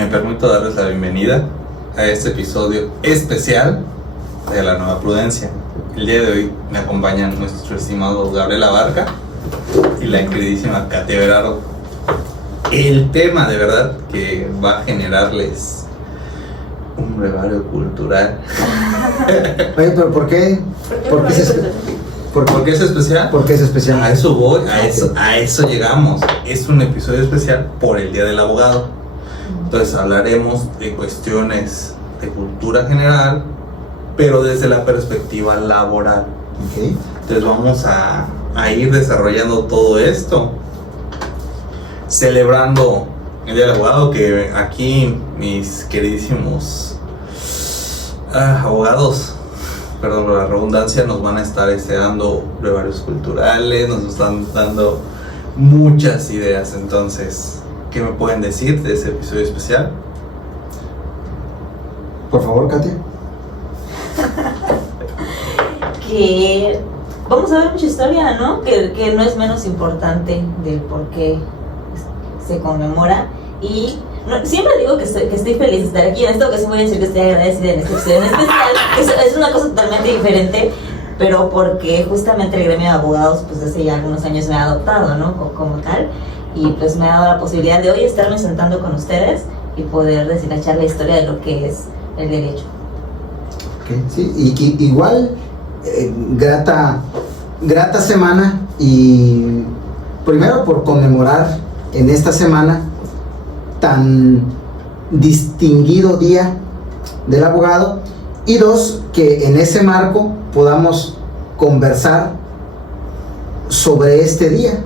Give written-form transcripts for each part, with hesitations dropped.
Me permito darles la bienvenida a este episodio especial de La Nueva Prudencia. El día de hoy me acompañan nuestro estimado Gabriel Abarca y la queridísima Katia Verardo. El tema de verdad que va a generarles un brevario cultural. Oye, pero ¿por qué? ¿Por qué es especial? ¿Por qué es especial? A eso voy, a eso llegamos. Es un episodio especial por el Día del Abogado. Entonces hablaremos de cuestiones de cultura general, pero desde la perspectiva laboral. Okay. Entonces vamos a ir desarrollando todo esto, celebrando el Día del Abogado, que aquí mis queridísimos abogados, perdón por la redundancia, nos van a estar dando brevarios culturales, nos están dando muchas ideas. Entonces, ¿qué me pueden decir de ese episodio especial? Por favor, Katia. Que vamos a ver mucha historia, ¿no? Que no es menos importante del por qué se conmemora. Y siempre digo que estoy feliz de estar aquí. En esta ocasión voy a decir que estoy agradecida en esta ocasión especial. Es una cosa totalmente diferente, pero porque justamente el gremio de abogados, pues hace ya algunos años me ha adoptado, ¿no? Como tal. Y pues me ha dado la posibilidad de hoy estarme sentando con ustedes y poder deshilachar la historia de lo que es el derecho. Okay, sí, y igual grata semana, y primero por conmemorar en esta semana tan distinguido día del abogado, y dos, que en ese marco podamos conversar sobre este día.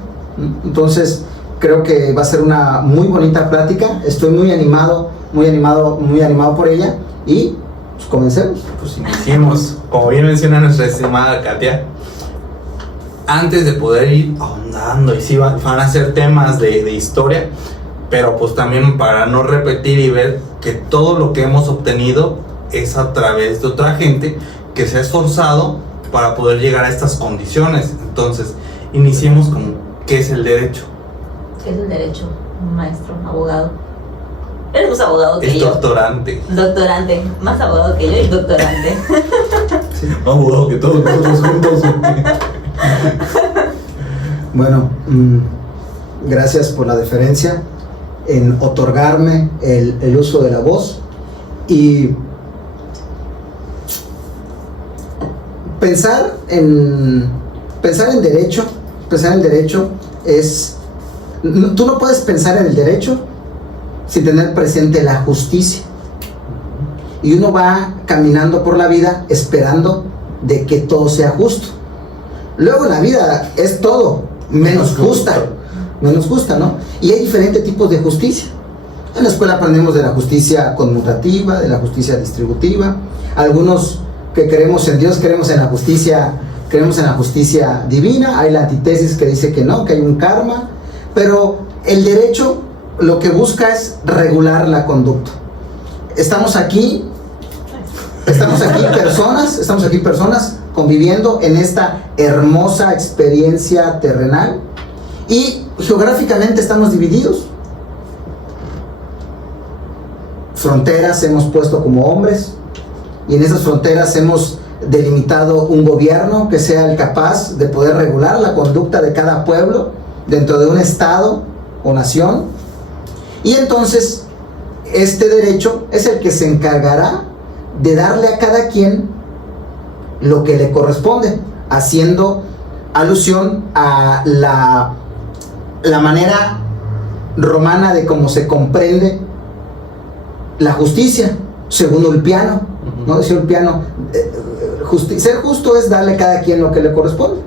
Entonces creo que va a ser una muy bonita plática. Estoy muy animado por ella, y pues comencemos. Pues iniciemos. Como bien menciona nuestra estimada Katia, antes de poder ir ahondando, y sí van a ser temas de historia, pero pues también para no repetir y ver que todo lo que hemos obtenido es a través de otra gente que se ha esforzado para poder llegar a estas condiciones. Entonces, iniciemos con ¿qué es el derecho? ¿Qué es el derecho? Maestro, abogado. Eres más abogado que es yo. Doctorante. Más abogado que yo y doctorante. Sí. Más abogado que todos nosotros juntos. Bueno, gracias por la deferencia en otorgarme el uso de la voz. Y pensar en derecho es... Tú no puedes pensar en el derecho sin tener presente la justicia. Y uno va caminando por la vida esperando de que todo sea justo. Luego la vida es todo menos justa, ¿no? Y hay diferentes tipos de justicia. En la escuela aprendemos de la justicia conmutativa, de la justicia distributiva. Algunos que creemos en Dios creemos en la justicia divina. Hay la antítesis que dice que no, que hay un karma. Pero el derecho lo que busca es regular la conducta. Estamos aquí personas conviviendo en esta hermosa experiencia terrenal, y geográficamente estamos divididos. Fronteras hemos puesto como hombres, y en esas fronteras hemos delimitado un gobierno que sea el capaz de poder regular la conducta de cada pueblo dentro de un estado o nación. Y entonces este derecho es el que se encargará de darle a cada quien lo que le corresponde, haciendo alusión a la manera romana de cómo se comprende la justicia, según Ulpiano, ¿no? Decía Ulpiano, ser justo es darle a cada quien lo que le corresponde.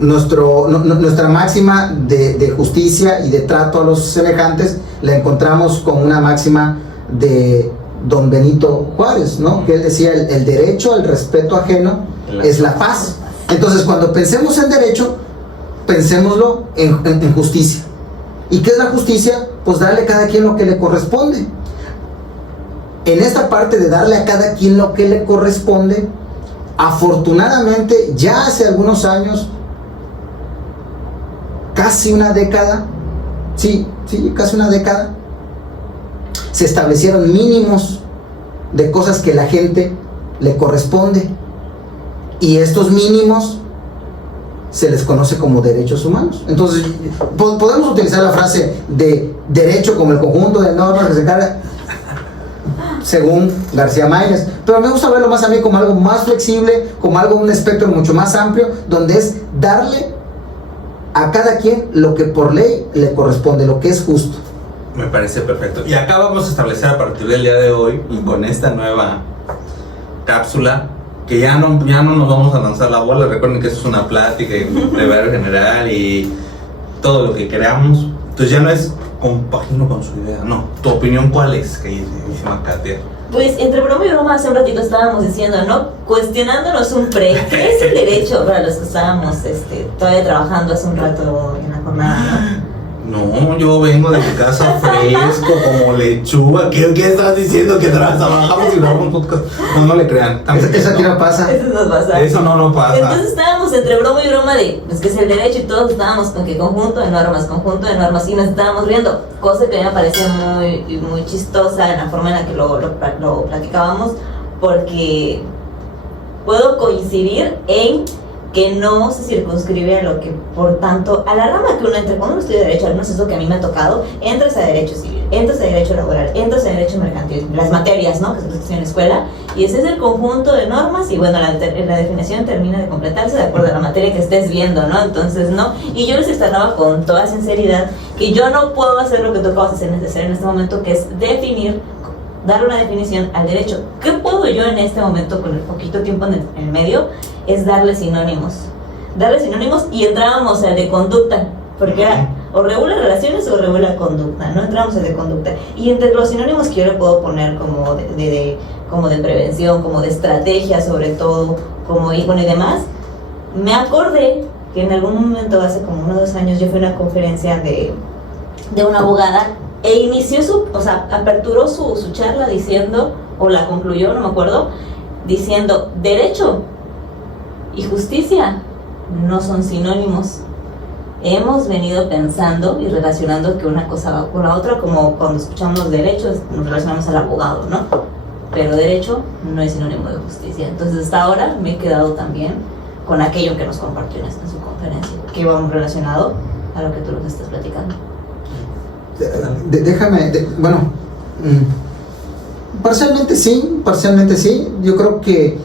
Nuestra máxima de justicia y de trato a los semejantes la encontramos con una máxima de don Benito Juárez, ¿no? Que él decía: el derecho al respeto ajeno es la paz. Entonces, cuando pensemos en derecho, pensémoslo en justicia. ¿Y qué es la justicia? Pues darle a cada quien lo que le corresponde. En esta parte de darle a cada quien lo que le corresponde, afortunadamente ya hace algunos años, casi una década, casi una década, se establecieron mínimos de cosas que la gente le corresponde, y estos mínimos se les conoce como derechos humanos. Entonces, podemos utilizar la frase de derecho como el conjunto de normas que se encarga, según García Márquez, pero me gusta verlo más a mí como algo más flexible, como algo, un espectro mucho más amplio, donde es darle a cada quien lo que por ley le corresponde, lo que es justo. Me parece perfecto. Y acá vamos a establecer a partir del día de hoy, y con esta nueva cápsula, que ya no nos vamos a lanzar la bola. Recuerden que esto es una plática de ver general y todo lo que creamos. Entonces ya no es compagino con su idea, no. ¿Tu opinión cuál es, queridísima Katia? Pues entre broma y broma hace un ratito estábamos diciendo, ¿no? Cuestionándonos un ¿qué es el derecho? Para los que estábamos todavía trabajando hace un rato en la jornada, ¿no? No, yo vengo de mi casa fresco, como lechuga. ¿Qué estás diciendo? Que trabajamos y grabamos un podcast. No le crean. Eso aquí no pasa. Eso nos pasa. Eso no pasa. Entonces estábamos entre broma y broma de, pues que es el derecho, y todos estábamos con que conjunto de normas, y nos estábamos riendo. Cosa que a mí me pareció muy chistosa en la forma en la que lo platicábamos, porque puedo coincidir en que no se circunscribe a lo que, por tanto, a la rama que uno entra. Cuando uno estudia derecho, al menos es lo que a mí me ha tocado, entras a derecho civil, entras a derecho laboral, entras a derecho mercantil, las materias, ¿no?, que se estudian en la escuela, y ese es el conjunto de normas, y bueno, la definición termina de completarse de acuerdo a la materia que estés viendo, ¿no? Entonces, no, y yo les externaba con toda sinceridad que yo no puedo hacer lo que tú acabas de hacer necesario en este momento, que es dar una definición al derecho. ¿Qué puedo yo en este momento, con el poquito tiempo en el medio? Es darle sinónimos, y entrábamos al de conducta, porque era o regula relaciones o regula conducta, no entramos al de conducta, y entre los sinónimos que yo le puedo poner como de prevención, como de estrategia sobre todo, y demás, me acordé que en algún momento hace como 1 o 2 años yo fui a una conferencia de una abogada, e inició aperturó su charla diciendo, o la concluyó, no me acuerdo, diciendo: derecho y justicia no son sinónimos. Hemos venido pensando y relacionando que una cosa va con la otra, como cuando escuchamos derechos nos relacionamos al abogado, ¿no? Pero derecho no es sinónimo de justicia. Entonces hasta ahora me he quedado también con aquello que nos compartió en su conferencia, que va relacionado a lo que tú nos estás platicando. Parcialmente sí. Yo creo que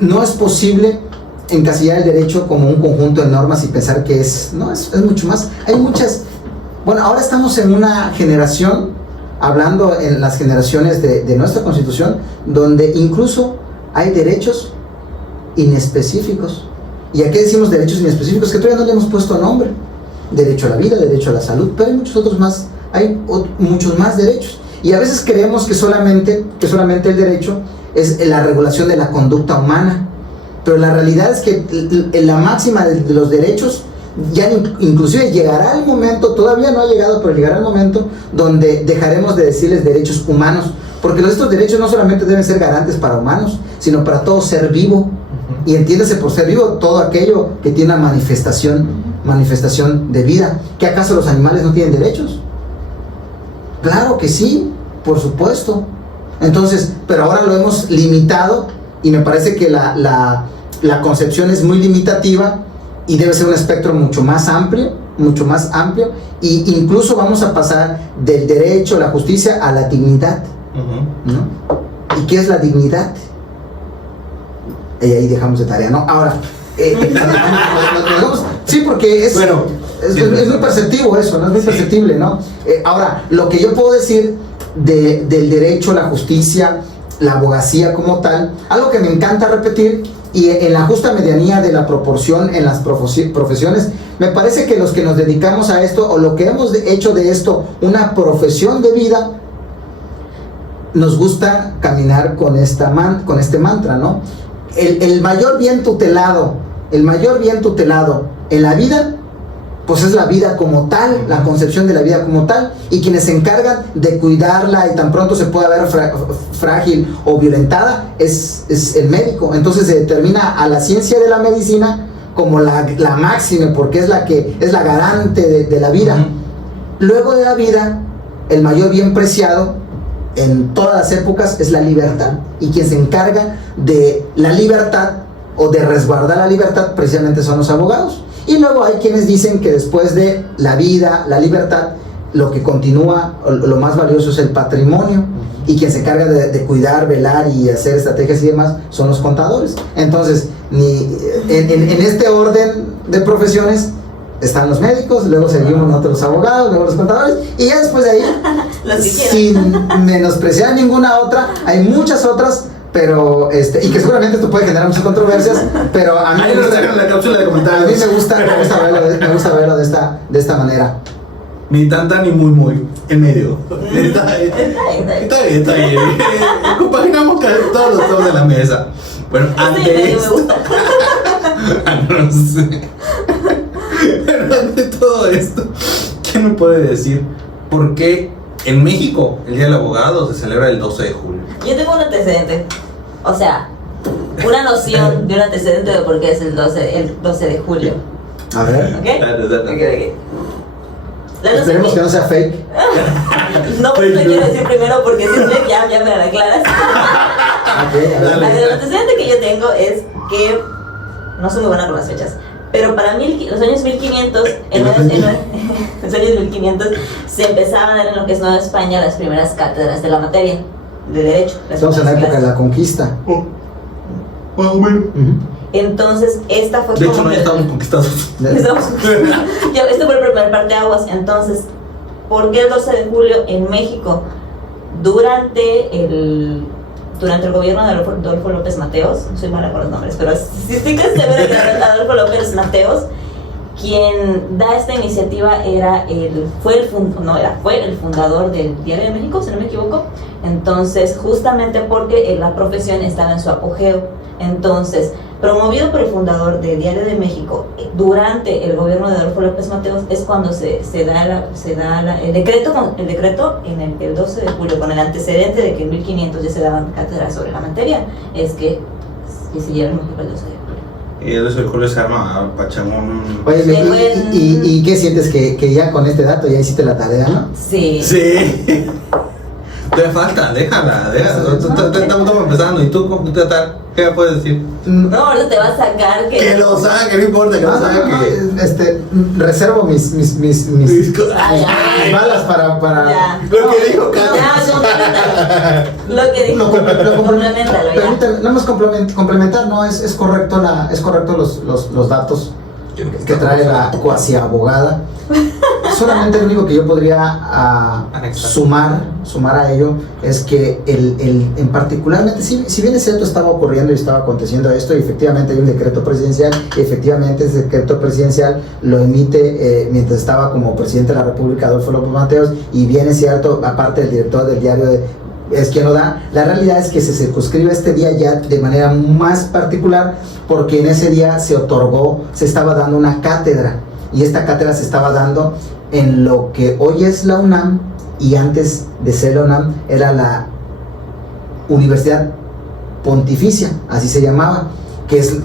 no es posible encasillar el derecho como un conjunto de normas y pensar que es mucho más. Hay muchas. Bueno, ahora estamos en una generación, hablando en las generaciones de nuestra Constitución, donde incluso hay derechos inespecíficos. ¿Y a qué decimos derechos inespecíficos? Que todavía no le hemos puesto nombre. Derecho a la vida, derecho a la salud, pero hay muchos otros más. Hay muchos más derechos. Y a veces creemos que solamente el derecho es la regulación de la conducta humana. Pero la realidad es que la máxima de los derechos, ya inclusive llegará el momento, todavía no ha llegado, pero llegará el momento donde dejaremos de decirles derechos humanos, porque estos derechos no solamente deben ser garantes para humanos, sino para todo ser vivo. Y entiéndase por ser vivo todo aquello que tiene una manifestación de vida. ¿Que acaso los animales no tienen derechos? Claro que sí, por supuesto. Entonces, pero ahora lo hemos limitado, y me parece que la concepción es muy limitativa, y debe ser un espectro mucho más amplio, y incluso vamos a pasar del derecho, la justicia, a la dignidad, ¿no? ¿Y qué es la dignidad? Y ahí dejamos de tarea, ¿no? Ahora, sí, porque es muy perceptivo eso, ¿no? Es muy perceptible, ¿no? Ahora, lo que yo puedo decir del derecho, la justicia, la abogacía como tal, algo que me encanta repetir, y en la justa medianía de la proporción en las profesiones, me parece que los que nos dedicamos a esto, o lo que hemos hecho de esto una profesión de vida, nos gusta caminar con este mantra, ¿no? El mayor bien tutelado en la vida, pues es la vida como tal, la concepción de la vida como tal, y quienes se encargan de cuidarla y tan pronto se pueda ver frágil o violentada es el médico. Entonces se determina a la ciencia de la medicina como la máxima, porque es la garante de la vida. Luego de la vida, el mayor bien preciado en todas las épocas es la libertad, y quien se encarga de la libertad o de resguardar la libertad precisamente son los abogados. Y luego hay quienes dicen que después de la vida, la libertad, lo que continúa, lo más valioso es el patrimonio, y quien se encarga de cuidar, velar y hacer estrategias y demás son los contadores. Entonces, en este orden de profesiones están los médicos, luego seguimos nosotros los abogados, luego los contadores, y ya después de ahí, sin menospreciar ninguna otra, hay muchas otras, pero y que seguramente esto puede generar muchas controversias, pero a mí Ahí nos dejan la cápsula de comentarios. a mí me gusta verlo de esta manera. Ni tan ni muy, en medio. Está bien. Compaginamos todos los dos de la mesa. Bueno, ante esto. No sé. Pero ante todo esto, ¿quién me puede decir por qué en México el Día del Abogado se celebra el 12 de julio? Yo tengo un antecedente. O sea, una noción de un antecedente de por qué es el 12 de julio. A ver. ¿Ok? Esperemos que no sea fake. No, pues no quiero decir primero porque si es fake ya me la aclaras. El antecedente que yo tengo es que no soy muy buena con las fechas, pero para mí los años 1500 los años 1500 se empezaban a dar en lo que es Nueva España las primeras cátedras de la materia de derecho. Estamos en la época de la conquista. Entonces esta fue de hecho como no estamos conquistados. Esto fue el primer parteaguas. Entonces, ¿por qué el 12 de julio en México? Durante el gobierno de Adolfo López Mateos, no soy mala con los nombres, pero sí que se ve que Adolfo López Mateos, quien da esta iniciativa fue el fundador del Diario de México, si no me equivoco. Entonces, justamente porque la profesión estaba en su apogeo. Entonces, promovido por el fundador del Diario de México durante el gobierno de Adolfo López Mateos, es cuando se da el decreto en el 12 de julio, con el antecedente de que en 1500 ya se daban cátedras sobre la materia, es que se lleva en México el 12 de julio. Y el 12 de julio se llama Pachamón. Oye, ¿y qué sientes? Que ya con este dato ya hiciste la tarea, ¿no? Sí. Te falta, déjala. Estamos empezando. ¿Y tú, qué tal? ¿Qué me puedes decir? No, ahorita te va a sacar que lo saque, no importa, que lo saque. Reservo mis balas para lo que dijo Katia. Lo que dijo, complementalo ya. Permítame, no es complementar, no, es correcto los datos que trae la cuasi abogada. Solamente lo único que yo podría sumar a ello es que en particularmente, si bien es cierto, estaba ocurriendo y estaba aconteciendo esto, y efectivamente hay un decreto presidencial, y efectivamente ese decreto presidencial lo emite mientras estaba como presidente de la República Adolfo López Mateos, y bien es cierto, aparte del director del diario es quien lo da. La realidad es que se circunscribe este día ya de manera más particular, porque en ese día se estaba dando una cátedra, y esta cátedra se estaba dando en lo que hoy es la UNAM, y antes de ser la UNAM era la Universidad Pontificia, así se llamaba, que es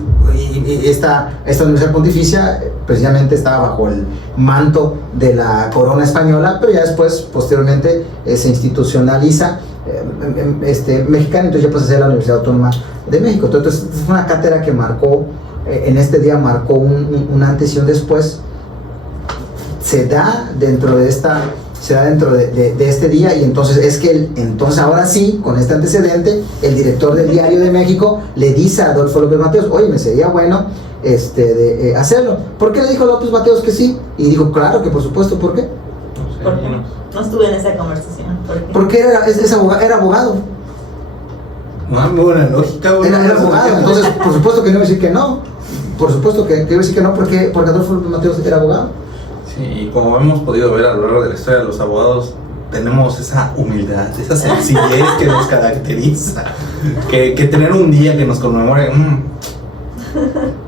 esta Universidad Pontificia precisamente estaba bajo el manto de la corona española, pero ya después, posteriormente, se institucionaliza mexicana, entonces ya pasa a ser la Universidad Autónoma de México. Entonces fue una cátedra que marcó, en este día marcó un antes y un después. Se da dentro de este día, y entonces entonces ahora sí, con este antecedente, el director del Diario de México le dice a Adolfo López Mateos: oye, me sería bueno hacerlo. ¿Por qué le dijo López Mateos que sí? Y dijo: claro que por supuesto. ¿Por qué? ¿Por qué? No estuve en esa conversación. Porque era abogado. No hay muy buena lógica. Era abogado, entonces por supuesto que no iba a decir que no. Por supuesto que iba a decir que no, porque Adolfo López Mateos era abogado. Sí, y como hemos podido ver a lo largo de la historia, los abogados tenemos esa humildad, esa sencillez que nos caracteriza. Que tener un día que nos conmemore.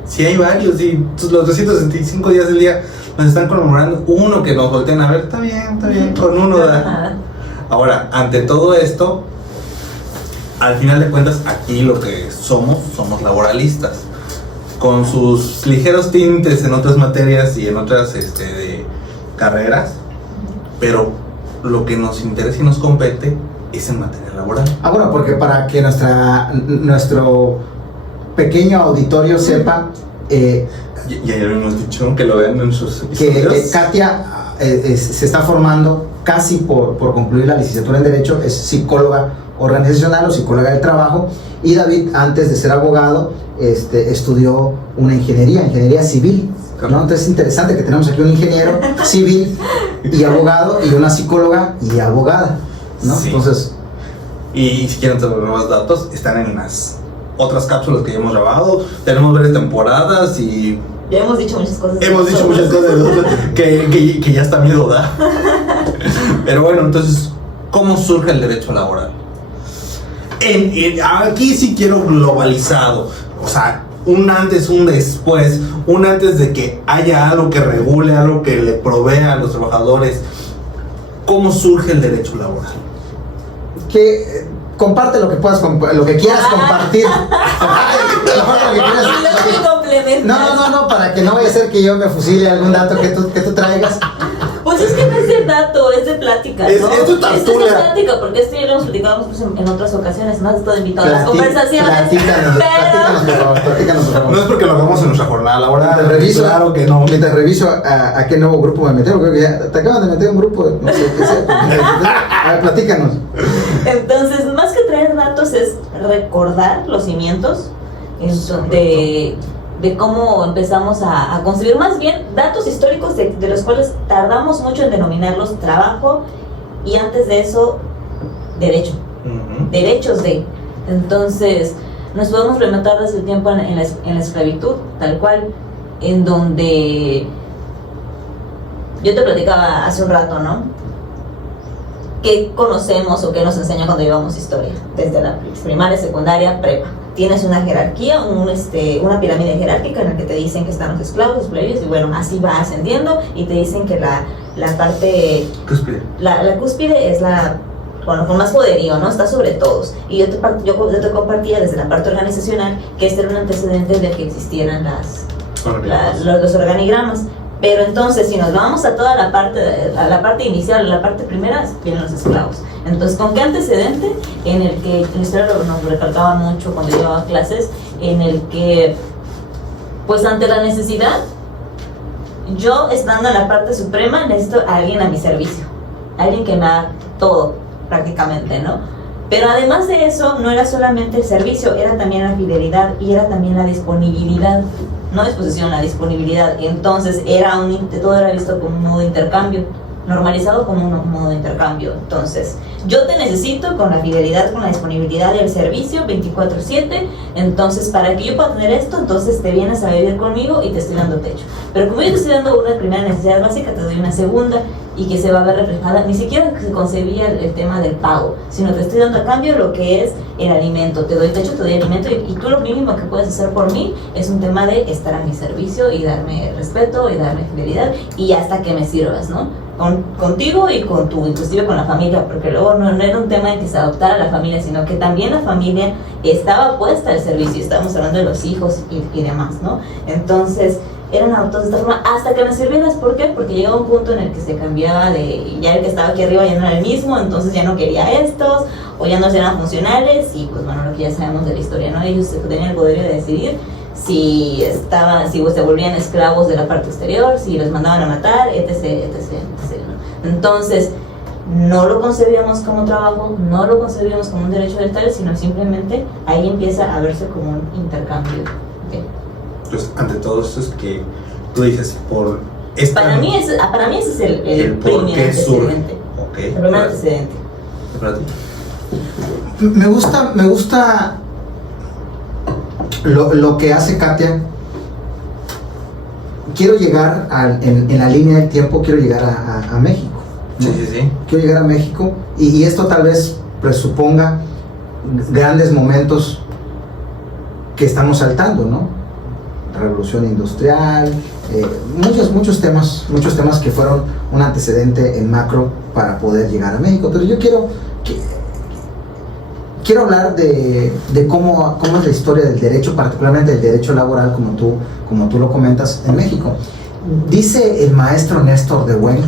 Si hay varios, y los 365 días del día nos están conmemorando, uno que nos volteen a ver, está bien, con uno da. Ahora, ante todo esto, al final de cuentas, aquí lo que somos laboralistas, con sus ligeros tintes en otras materias y en otras carreras, pero lo que nos interesa y nos compete es en materia laboral. Bueno, porque para que nuestro pequeño auditorio sepa Ya habíamos dicho que lo vean en sus episodios. que Katia se está formando casi por concluir la licenciatura en Derecho, es psicóloga organizacional o psicóloga del trabajo, y David, antes de ser abogado, estudió una ingeniería civil, ¿no? Entonces es interesante que tenemos aquí un ingeniero civil y abogado, y una psicóloga y abogada, ¿no? Sí. Entonces, y si quieren saber más datos, están en las otras cápsulas que ya hemos grabado. Tenemos varias temporadas y Ya hemos dicho muchas cosas. hemos dicho muchas cosas que ya está miedo da. Pero bueno, entonces, ¿cómo surge el derecho laboral? Aquí sí quiero globalizado, o sea, un antes, un después, un antes de que haya algo que regule, algo que le provea a los trabajadores. ¿Cómo surge el derecho laboral? comparte lo que puedas, lo que quieras compartir. Comparte lo que quieras. No, para que no vaya a ser que yo me fusile algún dato que tú traigas. Pues es que no es de dato, es de plática, ¿no? Es tu tertulia. Es de plática, porque esto ya lo hemos platicado en otras ocasiones, más estado invitado a las conversaciones. Platícanos, por favor. No es porque lo hagamos en nuestra jornada laboral. Claro que no. Mientras reviso a qué nuevo grupo me metieron, creo que ya te acaban de meter un grupo, no sé qué sea. A ver, platícanos. Entonces, más que traer datos es recordar los cimientos de cómo empezamos a construir, más bien datos históricos de los cuales tardamos mucho en denominarlos trabajo, y antes de eso derecho, derechos de. Entonces nos podemos remontar desde el tiempo en la esclavitud, tal cual, en donde yo te platicaba hace un rato, ¿no? ¿Qué conocemos o qué nos enseña cuando llevamos historia? Desde la primaria, secundaria, prepa. Tienes una jerarquía, una pirámide jerárquica en la que te dicen que están los esclavos, los plebeyos, y bueno, así va ascendiendo, y te dicen que la parte Cúspide. La cúspide es con más poderío, ¿no? Está sobre todos. Y yo te compartía desde la parte organizacional que este era un antecedente de que existieran los organigramas. Pero entonces, si nos vamos a toda la parte inicial, la parte primera, vienen los esclavos. Entonces, ¿con qué antecedente? En el que la historia nos recalcaba mucho cuando yo llevaba clases, en el que, pues ante la necesidad, yo estando en la parte suprema, necesito a alguien a mi servicio, alguien que me haga todo, prácticamente, ¿no? Pero además de eso, no era solamente el servicio, era también la fidelidad y era también la disponibilidad. No disposición, la disponibilidad. Entonces todo era visto como un modo de intercambio, normalizado como un modo de intercambio. Entonces, yo te necesito con la fidelidad, con la disponibilidad y el servicio 24/7. Entonces, para que yo pueda tener esto, entonces te vienes a vivir conmigo y te estoy dando techo. Pero como yo te estoy dando una primera necesidad básica, te doy una segunda, y que se va a ver reflejada. Ni siquiera se concebía el tema del pago, sino te estoy dando a cambio lo que es el alimento. Te doy techo, te doy alimento, y tú lo mínimo que puedes hacer por mí es un tema de estar a mi servicio y darme respeto y darme fidelidad, y hasta que me sirvas, ¿no? Contigo y inclusive con la familia, porque luego no era un tema de que se adoptara la familia, sino que también la familia estaba puesta al servicio. Estábamos hablando de los hijos y demás, ¿no? Entonces eran adoptados de esta forma hasta que me sirvieras. ¿Por qué? Porque llegaba un punto en el que se cambiaba ya el que estaba aquí arriba ya no era el mismo, entonces ya no quería estos, o ya no eran funcionales, y pues bueno, lo que ya sabemos de la historia, ¿no? Ellos tenían el poder de decidir si se volvían esclavos de la parte exterior, si los mandaban a matar, etc. ¿no? Entonces, no lo concebíamos como trabajo, no lo concebíamos como un derecho del tal, sino simplemente ahí empieza a verse como un intercambio. ¿Okay? Pues, ante todo esto es que tú dices, para mí ese es el primer antecedente. Okay. El primer antecedente. ¿Para ti? Me gusta lo que hace Katia. Quiero llegar en la línea del tiempo, quiero llegar a México, ¿no? Sí. Quiero llegar a México, y esto tal vez presuponga grandes momentos que estamos saltando, ¿no? Revolución industrial, muchos temas que fueron un antecedente en macro para poder llegar a México. Pero yo quiero hablar de cómo es la historia del derecho, particularmente del derecho laboral, como tú lo comentas, en México. Dice el maestro Néstor de Buen.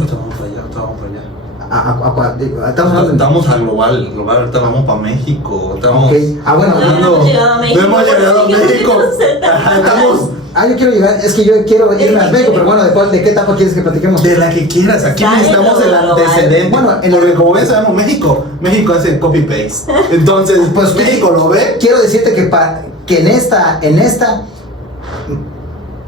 estamos hablando Estamos a global, ahorita vamos para México. Estamos okay. Bueno, hemos llegado a México. Hemos llegado a México. Estamos yo quiero llegar, es que yo quiero irme a México, pero bueno, ¿de qué etapa quieres que platiquemos? de la que quieras. Aquí necesitamos el antecedente. Bueno, porque como ven, sabemos México hace copy paste. Entonces, pues México lo ve. Quiero decirte que en esta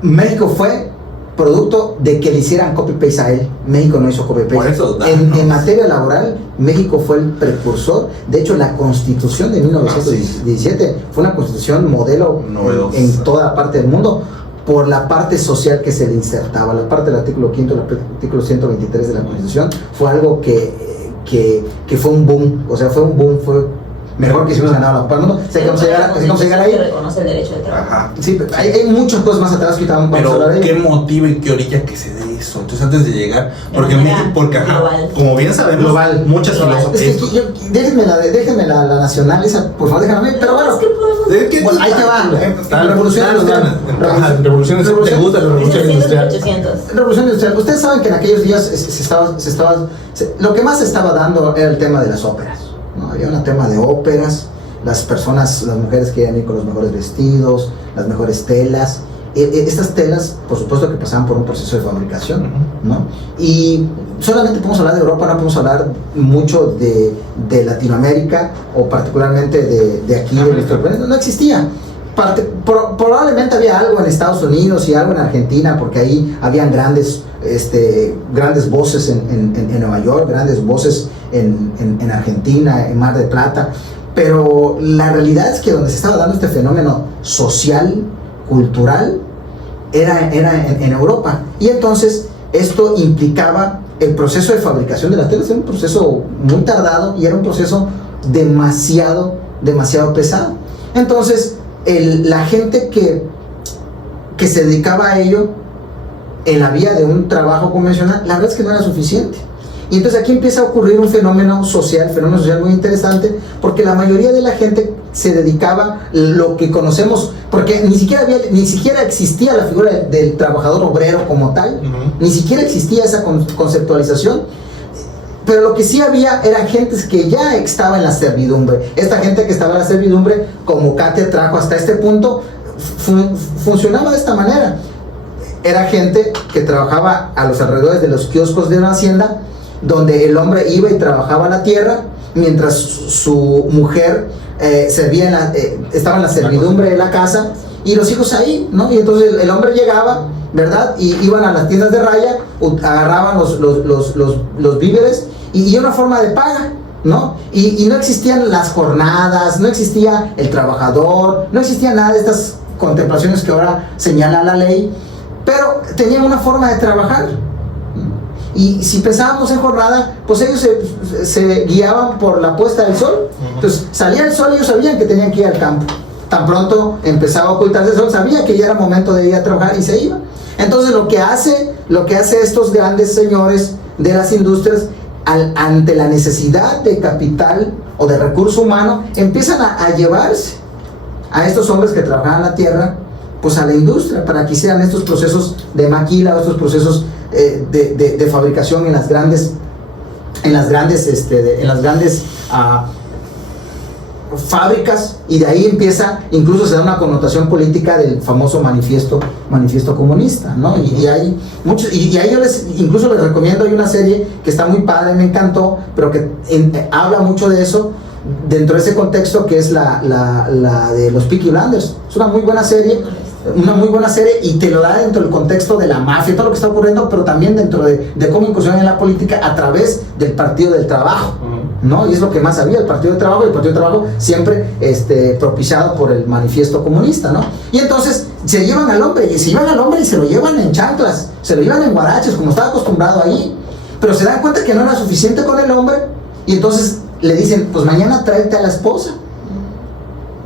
México fue producto de que le hicieran copy-paste a él. México no hizo copy-paste. Por eso, en materia laboral, México fue el precursor. De hecho, la Constitución de 1917 fue una Constitución modelo en toda parte del mundo, por la parte social que se le insertaba. La parte del artículo 5, el artículo 123 de la Constitución, fue algo que fue un boom. O sea, fue un boom, fue mejor que si hubiéramos ganado la Copa del Mundo. Sé que vamos a llegar ahí. Reconoce el derecho de trabajo. Ajá. Sí, hay muchas cosas más atrás que vamos a hablar de. Pero, ¿qué motiva y qué orilla que se dé eso? Entonces, antes de llegar, porque global. como bien sabemos, Global. muchas Es que déjenme la nacional, esa, por favor, déjame. Pero bueno, Es que podemos. bueno, ahí te va. Revolución industrial. Revolución industrial. ¿Te gusta la revolución industrial? 800. Revolución industrial. Ustedes saben que en aquellos días lo que más se estaba dando era el tema de las óperas, ¿no? Había un tema de óperas, las mujeres querían ir con los mejores vestidos, las mejores telas. Estas telas, por supuesto que pasaban por un proceso de fabricación, ¿no? Y solamente podemos hablar de Europa, no podemos hablar mucho de Latinoamérica o particularmente de aquí, de nuestro país. No existía. Probablemente había algo en Estados Unidos y algo en Argentina, porque ahí habían grandes voces en Nueva York, grandes voces en Argentina, en Mar del Plata. Pero la realidad es que donde se estaba dando este fenómeno social, cultural, era en Europa. Y entonces esto implicaba el proceso de fabricación de las telas. Era un proceso muy tardado y era un proceso demasiado pesado. Entonces la gente que se dedicaba a ello en la vía de un trabajo convencional, la verdad es que no era suficiente. Y entonces aquí empieza a ocurrir un fenómeno social muy interesante, porque la mayoría de la gente se dedicaba lo que conocemos, porque ni siquiera existía la figura del trabajador obrero como tal, ni siquiera existía esa conceptualización. Pero lo que sí había eran gentes que ya estaba en la servidumbre. Esta gente que estaba en la servidumbre, como Katia trajo hasta este punto, funcionaba de esta manera. Era gente que trabajaba a los alrededores de los kioscos de una hacienda, donde el hombre iba y trabajaba la tierra, mientras su mujer estaba en la servidumbre de la casa, y los hijos ahí, ¿no? Y entonces el hombre llegaba, ¿verdad? Y iban a las tiendas de raya, agarraban los víveres, y una forma de paga, ¿no? Y no existían las jornadas, no existía el trabajador, no existía nada de estas contemplaciones que ahora señala la ley, pero tenían una forma de trabajar. Y si pensábamos en jornada, pues ellos se guiaban por la puesta del sol. Entonces salía el sol y ellos sabían que tenían que ir al campo. Tan pronto empezaba a ocultarse el sol, sabía que ya era momento de ir a trabajar y se iban. Entonces lo que hace estos grandes señores de las industrias, ante la necesidad de capital o de recurso humano, empiezan a llevarse a estos hombres que trabajaban la tierra, pues a la industria, para que hicieran estos procesos de maquila o estos procesos de fabricación en las grandes fábricas, y de ahí incluso se da una connotación política del famoso manifiesto comunista, ¿no? Y hay muchos, y ahí yo incluso les recomiendo, hay una serie que está muy padre, me encantó, pero que habla mucho de eso dentro de ese contexto, que es la de los Peaky Blinders. Es una muy buena serie, y te lo da dentro del contexto de la mafia, todo lo que está ocurriendo, pero también dentro de cómo incursionan en la política a través del Partido del Trabajo, ¿no? Y es lo que más había, el Partido del Trabajo siempre propiciado por el manifiesto comunista, ¿no? Y entonces se llevan al hombre y se lo llevan en chanclas, se lo llevan en guaraches, como estaba acostumbrado ahí, pero se dan cuenta que no era suficiente con el hombre, y entonces le dicen, pues mañana tráete a la esposa.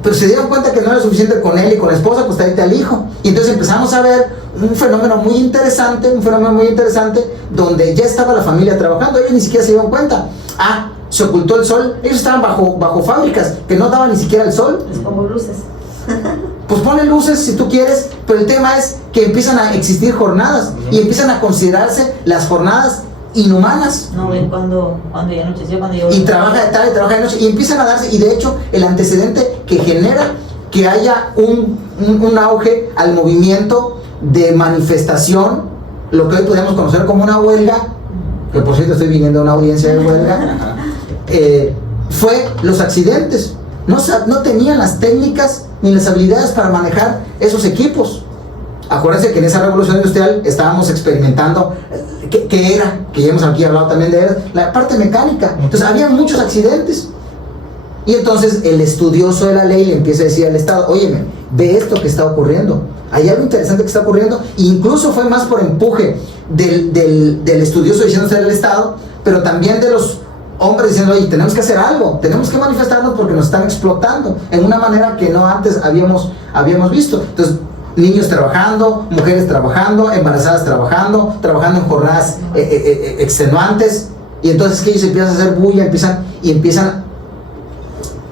Pero se dieron cuenta que no era suficiente con él y con la esposa, pues tráete al hijo. Y entonces empezamos a ver un fenómeno muy interesante, donde ya estaba la familia trabajando. Ellos ni siquiera se dieron cuenta. Se ocultó el sol. Ellos estaban bajo fábricas que no daban ni siquiera el sol. Les pongo luces. Pues ponle luces si tú quieres, pero el tema es que empiezan a existir jornadas, y empiezan a considerarse las jornadas inhumanas. No ven cuando ya anocheció, cuando yo... Y trabaja de tarde, trabaja de noche, y empiezan a darse, y de hecho el antecedente que genera que haya un auge al movimiento de manifestación, lo que hoy podemos conocer como una huelga, que por cierto estoy viniendo a una audiencia de huelga, fue los accidentes. No tenían las técnicas ni las habilidades para manejar esos equipos. Acuérdense que en esa revolución industrial estábamos experimentando que era, que ya hemos aquí hablado también de la parte mecánica. Entonces había muchos accidentes. Y entonces el estudioso de la ley le empieza a decir al Estado, óyeme, ve esto que está ocurriendo. Hay algo interesante que está ocurriendo. Incluso fue más por empuje del estudioso diciéndose al Estado, pero también de los hombres diciendo, oye, tenemos que hacer algo, tenemos que manifestarnos porque nos están explotando en una manera que no antes habíamos visto. Entonces, niños trabajando, mujeres trabajando, embarazadas trabajando en jornadas extenuantes, y entonces que ellos empiezan a hacer bulla, empiezan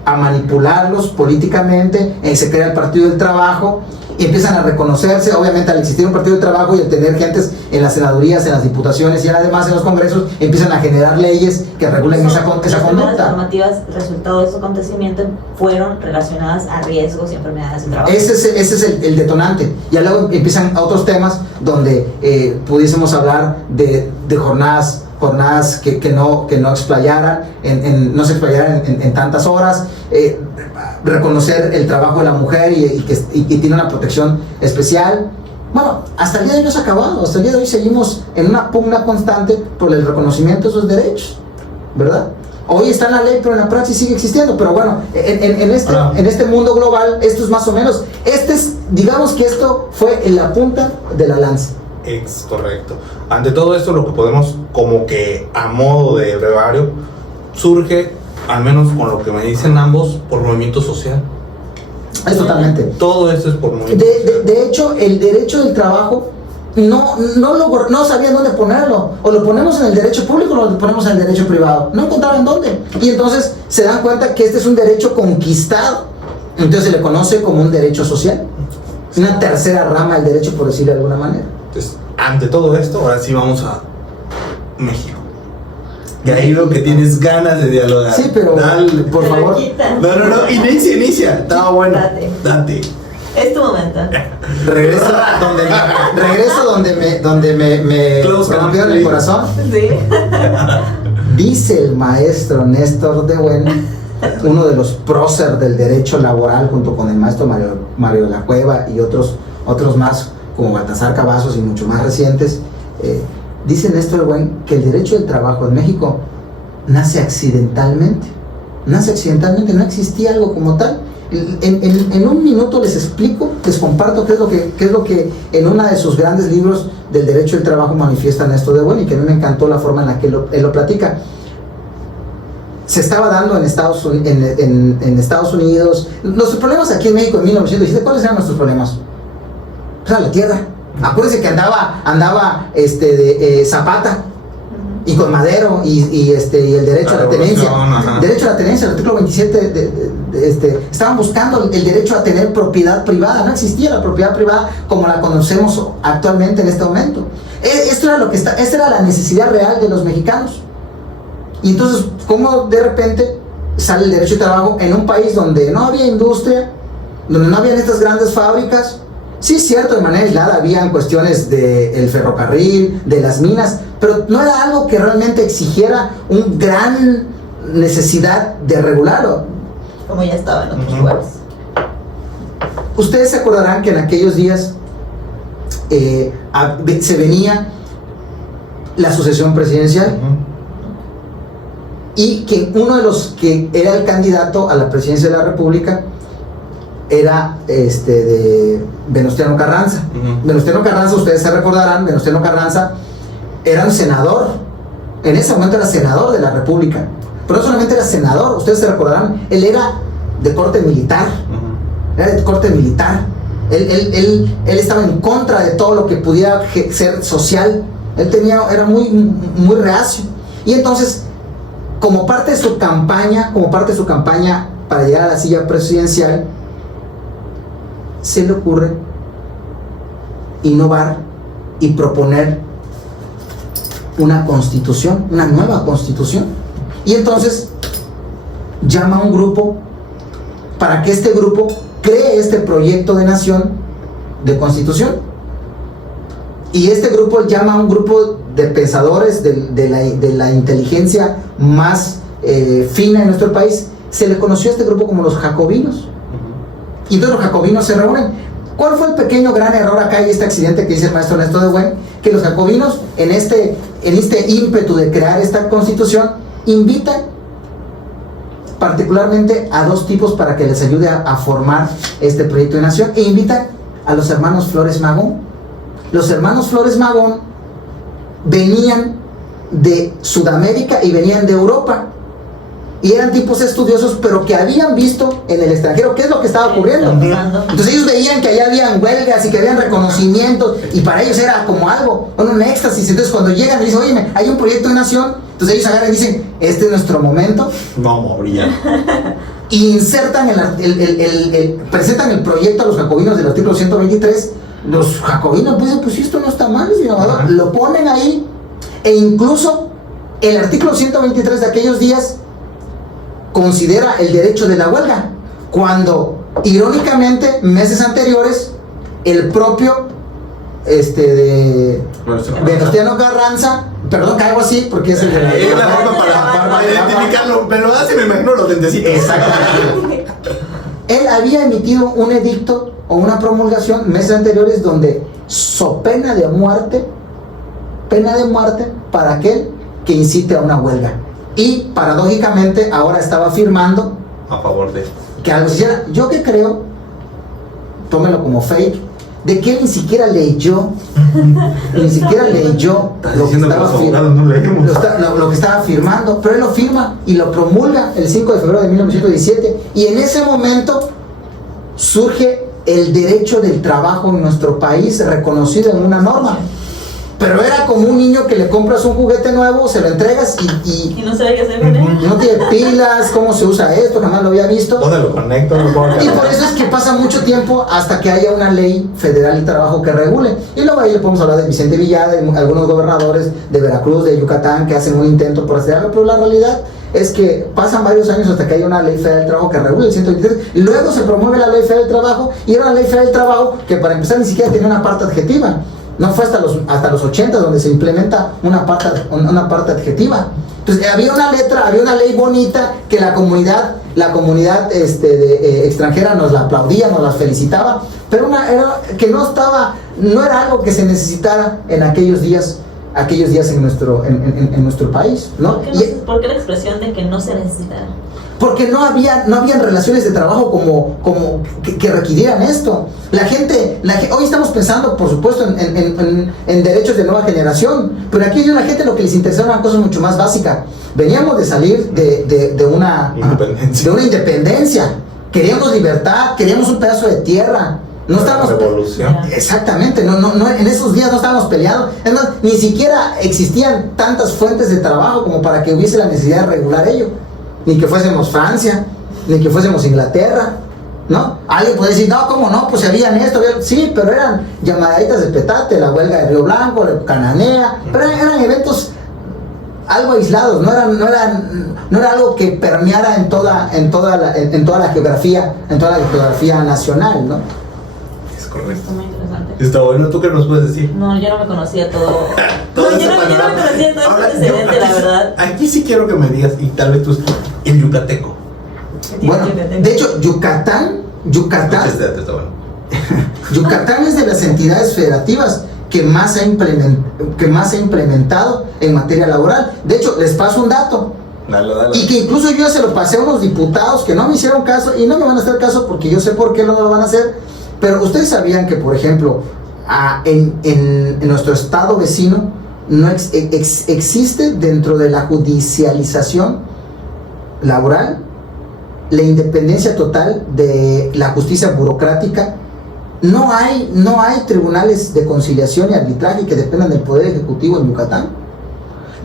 a manipularlos políticamente, se crea el Partido del Trabajo, y empiezan a reconocerse, obviamente al existir un Partido del Trabajo y al tener gentes en las senadurías, en las diputaciones y además en los congresos, empiezan a generar leyes que regulen esa conducta. Las normativas resultado de ese acontecimiento fueron relacionadas a riesgos y enfermedades de trabajo. Ese es el detonante. Ya luego empiezan otros temas donde pudiésemos hablar de jornadas que no explayaran, no se explayaran en tantas horas, reconocer el trabajo de la mujer y que tiene una protección especial. Bueno, hasta el día de hoy no se ha acabado, hasta el día de hoy seguimos en una pugna constante por el reconocimiento de esos derechos, ¿verdad? Hoy está en la ley, pero en la praxis sigue existiendo. Pero bueno, en este mundo global, esto es más o menos, digamos que esto fue en la punta de la lanza. Es correcto. Ante todo esto, lo que podemos, como que a modo de brevario, surge, al menos con lo que me dicen ambos, por movimiento social. Es totalmente. Todo esto es por movimiento social. De hecho, el derecho del trabajo no sabían dónde ponerlo. O lo ponemos en el derecho público o lo ponemos en el derecho privado. No encontraban dónde. Y entonces se dan cuenta que este es un derecho conquistado. Entonces se le conoce como un derecho social. Una tercera rama del derecho, por decirlo de alguna manera. Entonces, ante todo esto, ahora sí vamos a México. Que ahí veo que tienes ganas de dialogar. Sí, pero dale, por favor. No, inicia. Estaba bueno. Date. Es tu momento. Regreso donde me rompieron el corazón. Sí. Dice el maestro Néstor de Buen, uno de los prócer del derecho laboral, junto con el maestro Mario de la Cueva y otros más, como Baltasar Cavazos y mucho más recientes, dice Néstor de Buen que el derecho del trabajo en México nace accidentalmente, no existía algo como tal. En un minuto les comparto qué es lo que en uno de sus grandes libros del derecho del trabajo manifiesta Néstor de Buen, y que a mí me encantó la forma en la que él lo platica. Se estaba dando en Estados Unidos, nuestros problemas aquí en México en 1917, ¿cuáles eran nuestros problemas? O sea, la tierra. Acuérdense que andaba Zapata y con Madero y el derecho a la tenencia. Derecho a la tenencia, el artículo 27 estaban buscando el derecho a tener propiedad privada. No existía la propiedad privada como la conocemos actualmente en este momento. Esta era la necesidad real de los mexicanos. Y entonces, ¿cómo de repente sale el derecho de trabajo en un país donde no había industria, donde no habían estas grandes fábricas? Sí, es cierto, de manera aislada habían cuestiones del ferrocarril, de las minas, pero no era algo que realmente exigiera una gran necesidad de regularlo. Como ya estaba en otros lugares. Ustedes se acordarán que en aquellos días se venía la sucesión presidencial, y que uno de los que era el candidato a la presidencia de la República era de Venustiano Carranza. Venustiano Carranza, ustedes se recordarán, Venustiano Carranza era un senador. En ese momento era senador de la República. Pero no solamente era senador, ustedes se recordarán, él era de corte militar. Era de corte militar. Él estaba en contra de todo lo que pudiera ser social. Era muy reacio. Y entonces, como parte de su campaña para llegar a la silla presidencial, se le ocurre innovar y proponer una constitución, una nueva constitución. Y entonces llama a un grupo para que este grupo cree este proyecto de nación de constitución. Y este grupo llama a un grupo de pensadores de la inteligencia más fina en nuestro país. Se le conoció a este grupo como los jacobinos. Y entonces los jacobinos se reúnen. ¿Cuál fue el pequeño gran error acá y este accidente que dice el maestro Ernesto de Buen? Que los jacobinos, en este ímpetu de crear esta constitución, invitan particularmente a dos tipos para que les ayude a formar este proyecto de nación, e invitan a los hermanos Flores Magón. Los hermanos Flores Magón venían de Sudamérica y venían de Europa, y eran tipos estudiosos, pero que habían visto en el extranjero qué es lo que estaba ocurriendo. Entonces ellos veían que allá habían huelgas y que habían reconocimientos, y para ellos era como algo, un éxtasis. Entonces cuando llegan y dicen, oye, hay un proyecto de nación, entonces ellos agarran y dicen, este es nuestro momento. Vamos a brillar. Y insertan presentan el proyecto a los jacobinos del artículo 123. Los jacobinos pues esto no está mal, señor. Lo ponen ahí, e incluso el artículo 123 de aquellos días considera el derecho de la huelga, cuando irónicamente meses anteriores el propio Venustiano Carranza, perdón, caigo así porque es el de la forma para identificarlo, me lo hace, me imagino los dentecitos. Exactamente. Él había emitido un edicto o una promulgación meses anteriores donde so pena de muerte para aquel que incite a una huelga. Y paradójicamente ahora estaba firmando a favor de que algo se hiciera. Yo que creo, tómelo como fake, de que él ni siquiera leyó lo que estaba firmando, pero él lo firma y lo promulga el 5 de febrero de 1917, y en ese momento surge el derecho del trabajo en nuestro país reconocido en una norma. Pero era como un niño que le compras un juguete nuevo, se lo entregas y no sabe qué hacer con él. No tiene pilas, cómo se usa esto, jamás lo había visto. ¿Dónde lo conecto? Y por eso es que pasa mucho tiempo hasta que haya una ley federal de trabajo que regule. Y luego ahí le podemos hablar de Vicente Villada, de algunos gobernadores de Veracruz, de Yucatán, que hacen un intento por hacerlo, pero la realidad es que pasan varios años hasta que haya una ley federal del trabajo que regule el 123, y luego se promueve la ley federal del trabajo, y era una ley federal del trabajo que para empezar ni siquiera tenía una parte adjetiva. No fue hasta los 80 donde se implementa una parte adjetiva. Entonces había una letra, había una ley bonita que la comunidad extranjera nos la aplaudía, nos la felicitaba, pero no era algo que se necesitara en aquellos días en nuestro país, ¿no? ¿Por qué la expresión de que no se necesitara? Porque no habían relaciones de trabajo como que requirieran esto. La gente, hoy estamos pensando, por supuesto, en derechos de nueva generación, pero aquí hay una gente lo que les interesaba una cosa mucho más básica. Veníamos de salir de una independencia. Queríamos libertad, queríamos un pedazo de tierra. No estábamos revolución. Exactamente, no, en esos días no estábamos peleados. Es más, ni siquiera existían tantas fuentes de trabajo como para que hubiese la necesidad de regular ello. Ni que fuésemos Francia, ni que fuésemos Inglaterra, ¿no? Alguien puede decir, no, ¿cómo no? Pues habían esto, sí, pero eran llamaditas de petate, la huelga de Río Blanco, la Cananea, pero eran eventos algo aislados, no era algo que permeara en toda la geografía nacional, ¿no? Es correcto. Está muy interesante. Está bueno, ¿tú qué nos puedes decir? No, yo no me conocía todo. Todo yo ese no me panorama. conocía todo Ahora, este antecedente, la verdad. Aquí sí quiero que me digas, y tal vez tú, el yucateco. Bueno, de hecho, Yucatán Está bueno. Yucatán es de las entidades federativas que más ha implementado en materia laboral. De hecho, les paso un dato. Dale. Y que incluso yo ya se lo pasé a unos diputados que no me hicieron caso, y no me van a hacer caso porque yo sé por qué no lo van a hacer. Pero ustedes sabían que, por ejemplo, en nuestro estado vecino no existe dentro de la judicialización laboral la independencia total de la justicia burocrática. No hay tribunales de conciliación y arbitraje que dependan del Poder Ejecutivo en Yucatán.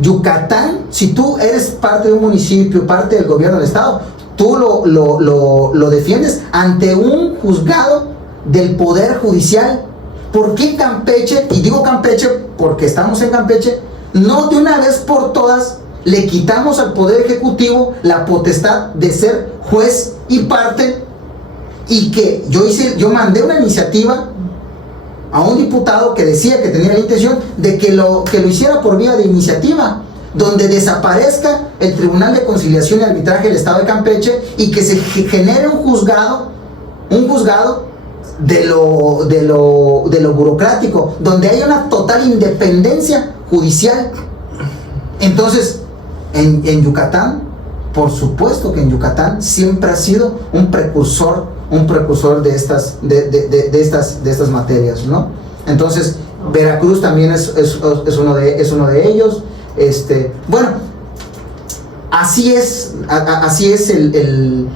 Yucatán, si tú eres parte de un municipio, parte del gobierno del estado, tú lo defiendes ante un juzgado del Poder Judicial. ¿Por qué Campeche? Y digo Campeche porque estamos en Campeche. no de una vez por todas le quitamos al Poder Ejecutivo la potestad de ser juez y parte, y que yo mandé una iniciativa a un diputado que decía que tenía la intención de que lo hiciera por vía de iniciativa, donde desaparezca el Tribunal de Conciliación y Arbitraje del Estado de Campeche y que se genere un juzgado de lo burocrático, donde haya una total independencia judicial. Entonces, en Yucatán, por supuesto que en Yucatán siempre ha sido un precursor de estas materias, ¿no? Entonces, Veracruz también es uno de ellos. Bueno, así es el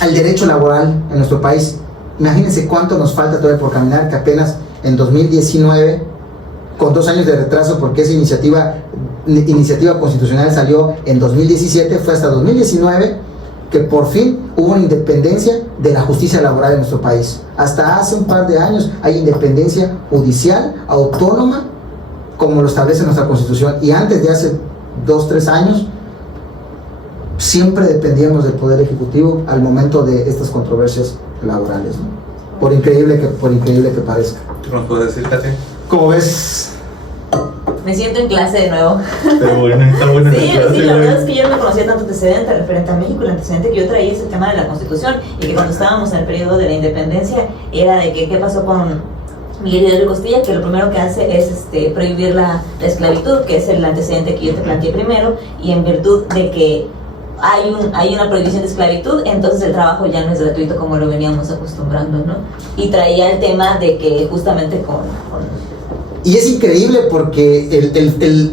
derecho laboral en nuestro país. Imagínense cuánto nos falta todavía por caminar, que apenas en 2019, con 2 años de retraso, porque esa iniciativa constitucional salió en 2017, fue hasta 2019 que por fin hubo una independencia de la justicia laboral en nuestro país. Hasta hace un par de años hay independencia judicial autónoma, como lo establece nuestra Constitución, y antes de hace 2-3 años siempre dependíamos del Poder Ejecutivo al momento de estas controversias laborales, ¿no? Por increíble que parezca. ¿Qué nos puedes decir, Katia? ¿Cómo ves? Me siento en clase de nuevo. Está buena. Sí, la verdad es que yo no me conocía tanto antecedente referente a México. El antecedente que yo traía es el tema de la Constitución, y que cuando estábamos en el periodo de la independencia era de que qué pasó con Miguel Hidalgo Costilla, que lo primero que hace es prohibir la esclavitud, que es el antecedente que yo te planteé primero, y en virtud de que hay una prohibición de esclavitud, entonces el trabajo ya no es gratuito como lo veníamos acostumbrando, ¿no? Y traía el tema de que justamente Y es increíble porque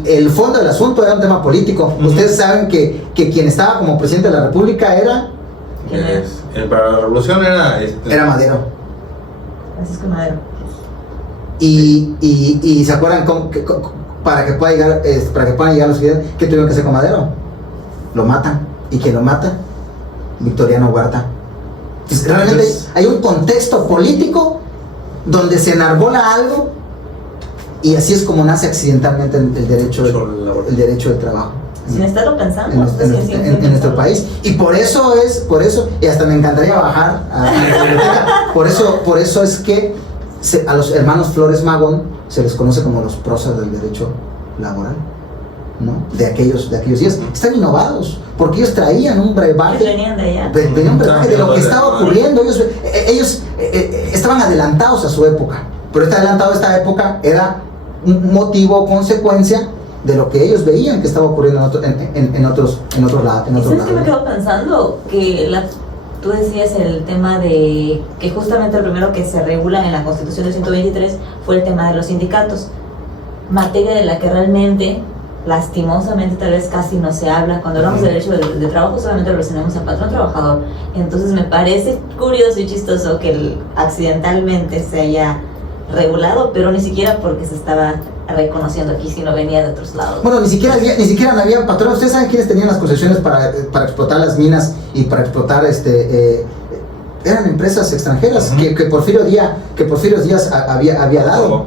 el fondo del asunto era un tema político. Ustedes saben que quien estaba como presidente de la República era... Para la revolución era... Era Madero. Francisco Madero. Y ¿se acuerdan para que puedan llegar los siguientes? ¿Qué tuvieron que hacer con Madero? Lo matan. ¿Y quién lo mata? Victoriano Huerta. Entonces, realmente hay un contexto político donde se enarbola algo, y así es como nace accidentalmente el derecho del trabajo. Sin estarlo pensando. En nuestro país. Y por eso, y hasta me encantaría bajar a la biblioteca, por eso es que a los hermanos Flores Magón se les conoce como los próceres del derecho laboral, ¿no? De aquellos días. Están innovados, porque ellos traían un brebaje. Venían de allá. Venían un brebaje de lo que estaba ocurriendo. Ellos estaban adelantados a su época, pero adelantado a esta época era un motivo, consecuencia de lo que ellos veían que estaba ocurriendo en otros lados. ¿Sabes qué me quedo pensando? Que tú decías el tema de que justamente el primero que se regula en la Constitución del 123 fue el tema de los sindicatos, materia de la que realmente, lastimosamente, tal vez casi no se habla. Cuando hablamos de derecho de trabajo solamente lo relacionamos al patrón trabajador. Entonces me parece curioso y chistoso que accidentalmente se haya regulado, pero ni siquiera porque se estaba reconociendo aquí, sino venía de otros lados. Bueno, ni siquiera había patrones. Ustedes saben quiénes tenían las concesiones para explotar las minas y para explotar eran empresas extranjeras que Porfirio Díaz había dado.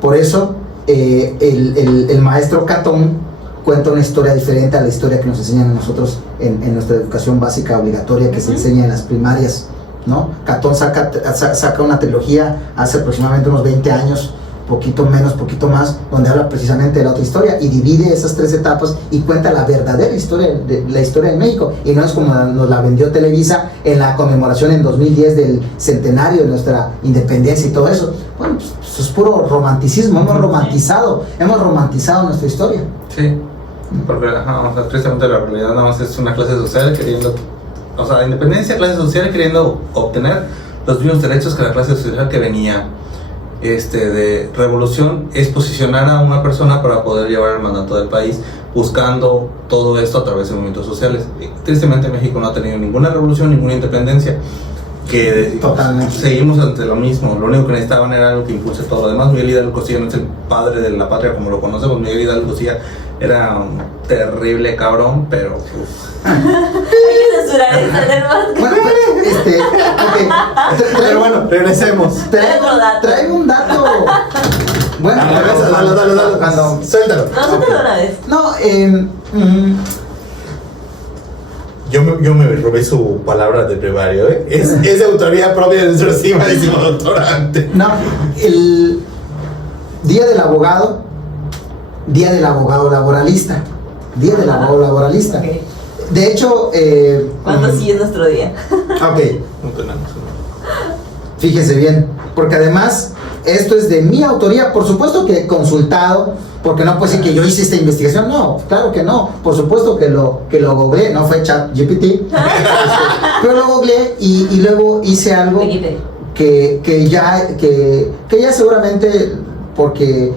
Por eso el maestro Catón cuenta una historia diferente a la historia que nos enseñan a nosotros en nuestra educación básica obligatoria, que se enseña en las primarias, ¿no? Catón saca una trilogía hace aproximadamente unos 20 años, poquito menos, poquito más, donde habla precisamente de la otra historia y divide esas 3 etapas y cuenta la verdadera historia de México, y no es como nos la vendió Televisa en la conmemoración en 2010 del centenario de nuestra independencia y todo eso. Bueno, pues es puro romanticismo. Hemos romantizado nuestra historia. Sí, porque precisamente la realidad nada más es una clase social queriendo, independencia, clase social queriendo obtener los mismos derechos que la clase social que venía de revolución, es posicionar a una persona para poder llevar el mandato del país, buscando todo esto a través de movimientos sociales. Tristemente México no ha tenido ninguna revolución, ninguna independencia, que totalmente seguimos ante lo mismo. Lo único que necesitaban era algo que impulse todo lo demás. Miguel Hidalgo Costilla no es el padre de la patria como lo conocemos. Miguel Hidalgo Costilla era un terrible cabrón, pero hay que censurar esto. Bueno, pero bueno, regresemos. Traigo un dato Bueno, dale. cuando... Suéltalo. No, suéltalo una vez. No, Yo me robé su palabra de brevario, ¿eh? Es de autoría propia de nuestro estimadísimo doctorante. no, el Día del Abogado laboralista. Día del abogado laboralista. Ok. De hecho, ¿Cuándo sí es nuestro día? ok, No tenemos uno. fíjese bien, porque además esto es de mi autoría, por supuesto que he consultado, porque no puede ser que yo hice esta investigación, no, claro que no, por supuesto que lo googleé, no fue ChatGPT, pero lo googleé y luego hice algo Wikipedia. que ya seguramente, porque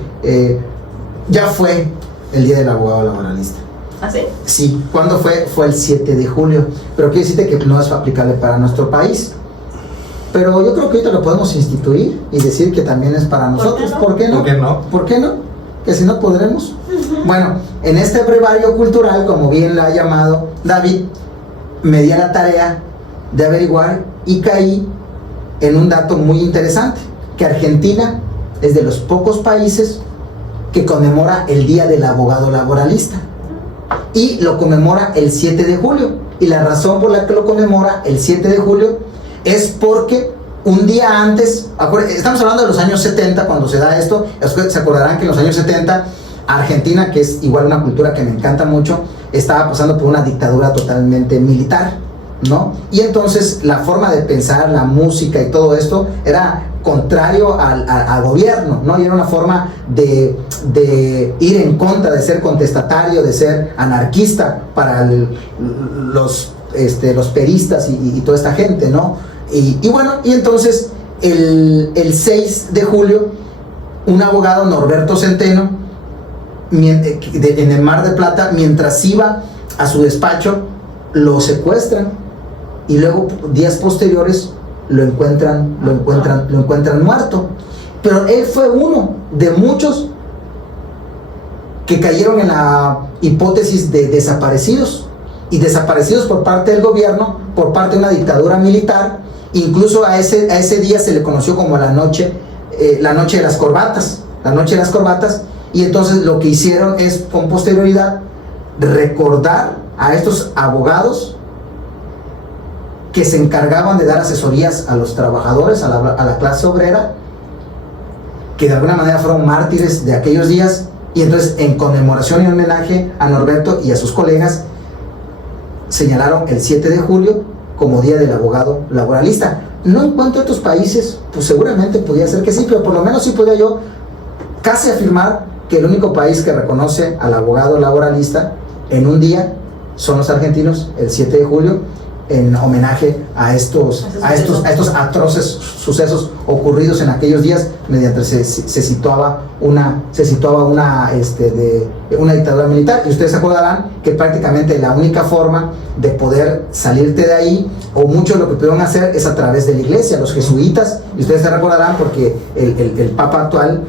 ya fue el Día del Abogado Laboralista. ¿Ah, sí? Sí, ¿cuándo fue? Fue el 7 de julio, pero quiero decirte que no es aplicable para nuestro país. Pero yo creo que ahorita lo podemos instituir y decir que también es para nosotros. ¿Por qué no? ¿Por qué no? ¿Por qué no? Que si no podremos. Bueno, en este brevario cultural, como bien lo ha llamado David, me di a la tarea de averiguar y caí en un dato muy interesante, que Argentina es de los pocos países que conmemora el Día del Abogado Laboralista y lo conmemora el 7 de julio. Y la razón por la que lo conmemora el 7 de julio es porque un día antes, estamos hablando de los años 70 cuando se da esto, se acordarán que en los años 70 Argentina, que es igual una cultura que me encanta mucho, estaba pasando por una dictadura totalmente militar, ¿no? Y entonces la forma de pensar, la música y todo esto era contrario al gobierno, ¿no? Y era una forma de ir en contra, de ser contestatario, de ser anarquista para los peristas y toda esta gente, ¿no? Y bueno, y entonces el 6 de julio, un abogado, Norberto Centeno, en el Mar de Plata, mientras iba a su despacho, lo secuestran y luego días posteriores lo encuentran muerto. Pero él fue uno de muchos que cayeron en la hipótesis de desaparecidos, y desaparecidos por parte del gobierno, por parte de una dictadura militar. Incluso a ese día se le conoció como la noche de las corbatas, y entonces lo que hicieron es con posterioridad recordar a estos abogados que se encargaban de dar asesorías a los trabajadores, a la clase obrera, que de alguna manera fueron mártires de aquellos días. Y entonces, en conmemoración y homenaje a Norberto y a sus colegas, señalaron el 7 de julio como Día del Abogado Laboralista. No encuentro otros países, pues seguramente podría ser que sí, pero por lo menos sí podría yo casi afirmar que el único país que reconoce al abogado laboralista en un día son los argentinos, el 7 de julio, en homenaje a estos atroces sucesos ocurridos en aquellos días, mediante se situaba una dictadura militar. Y ustedes se acordarán que prácticamente la única forma de poder salirte de ahí, o mucho de lo que pudieron hacer, es a través de la iglesia, los jesuitas. Y ustedes se recordarán porque el papa actual,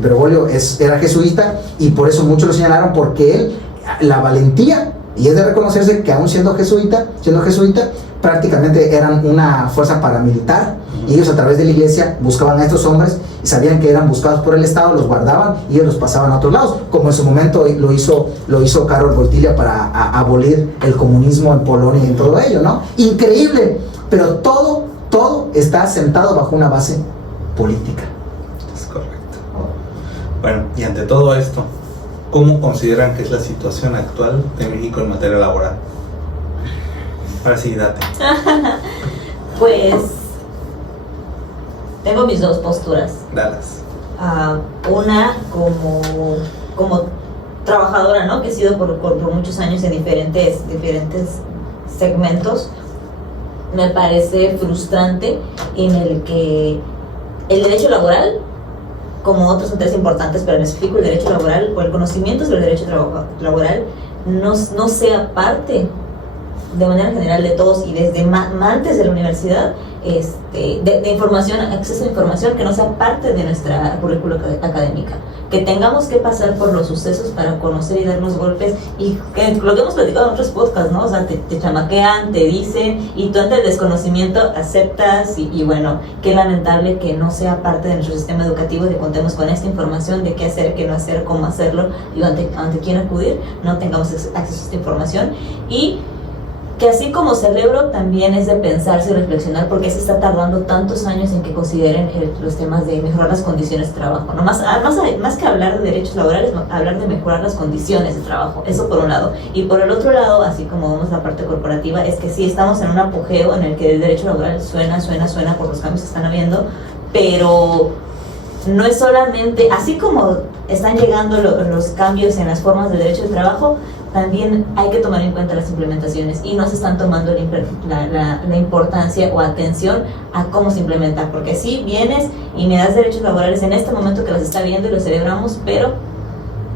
Bergoglio, era jesuita, y por eso muchos lo señalaron, porque él, la valentía, y es de reconocerse que aún siendo jesuita, prácticamente eran una fuerza paramilitar, y ellos a través de la iglesia buscaban a estos hombres y sabían que eran buscados por el Estado, los guardaban y ellos los pasaban a otros lados, como en su momento lo hizo Karol Wojtyła para abolir el comunismo en Polonia y en todo ello, ¿no? Increíble, pero todo está sentado bajo una base política. Es correcto. Bueno, y ante todo esto, ¿cómo consideran que es la situación actual de México en materia laboral? Ahora sí, date. Pues tengo mis dos posturas. Dalas. Una como trabajadora, ¿no? Que he sido por muchos años en diferentes segmentos. Me parece frustrante en el que el derecho laboral, como otros son tres importantes, pero en específico el derecho laboral o el conocimiento sobre el derecho laboral no sea parte de manera general de todos y desde antes de la universidad, de información, acceso a información que no sea parte de nuestra currícula académica, que tengamos que pasar por los sucesos para conocer y darnos golpes, y que lo que hemos platicado en otros podcasts, ¿no? O sea, te chamaquean, te dicen, y tú ante el desconocimiento aceptas, y bueno, qué lamentable que no sea parte de nuestro sistema educativo, que contemos con esta información de qué hacer, qué no hacer, cómo hacerlo, y ante quién acudir, no tengamos acceso a esta información, y que así como celebro, también es de pensarse y reflexionar por qué se está tardando tantos años en que consideren los temas de mejorar las condiciones de trabajo, ¿no? Más que hablar de derechos laborales, hablar de mejorar las condiciones de trabajo, eso por un lado. Y por el otro lado, así como vemos la parte corporativa, es que sí estamos en un apogeo en el que el derecho laboral suena por los cambios que están habiendo, pero no es solamente, así como están llegando los cambios en las formas de derecho de trabajo, también hay que tomar en cuenta las implementaciones, y no se están tomando la importancia o atención a cómo se implementa, porque sí, vienes y me das derechos laborales en este momento que los está viendo y los celebramos, pero